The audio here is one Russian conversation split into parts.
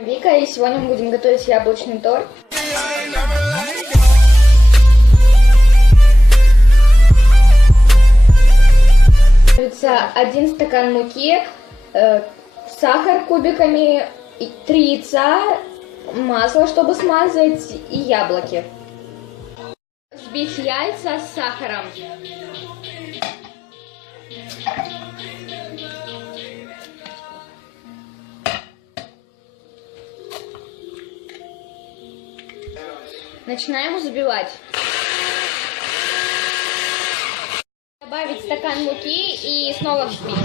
Вика, и сегодня мы будем готовить яблочный торт. Один стакан муки, сахар кубиками, 3 яйца, масло, чтобы смазать, и яблоки. Взбить яйца с сахаром. Начинаем взбивать. Добавить стакан муки и снова взбить.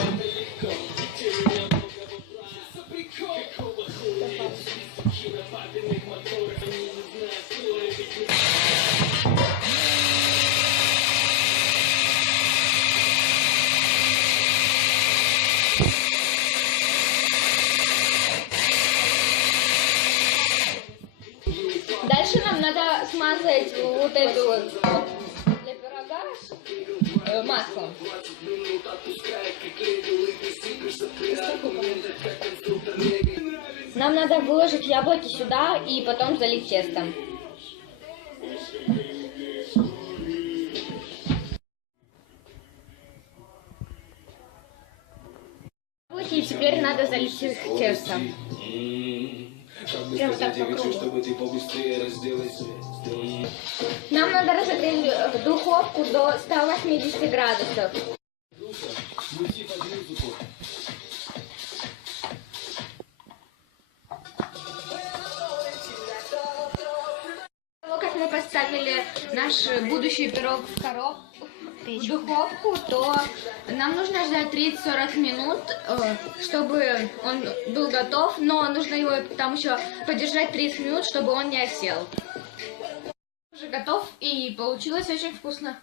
Дальше нам надо смазать вот эту вот для пирога маслом. Нам надо выложить яблоки сюда и потом залить тестом. И теперь надо залить их тестом. Прям так по кругу. Нам надо разогреть духовку до 180 градусов. Как мы поставили наш будущий пирог в духовку, то нам нужно ждать 30-40 минут, чтобы он был готов, но нужно его там еще подержать 30 минут, чтобы он не осел. Уже готов, и получилось очень вкусно.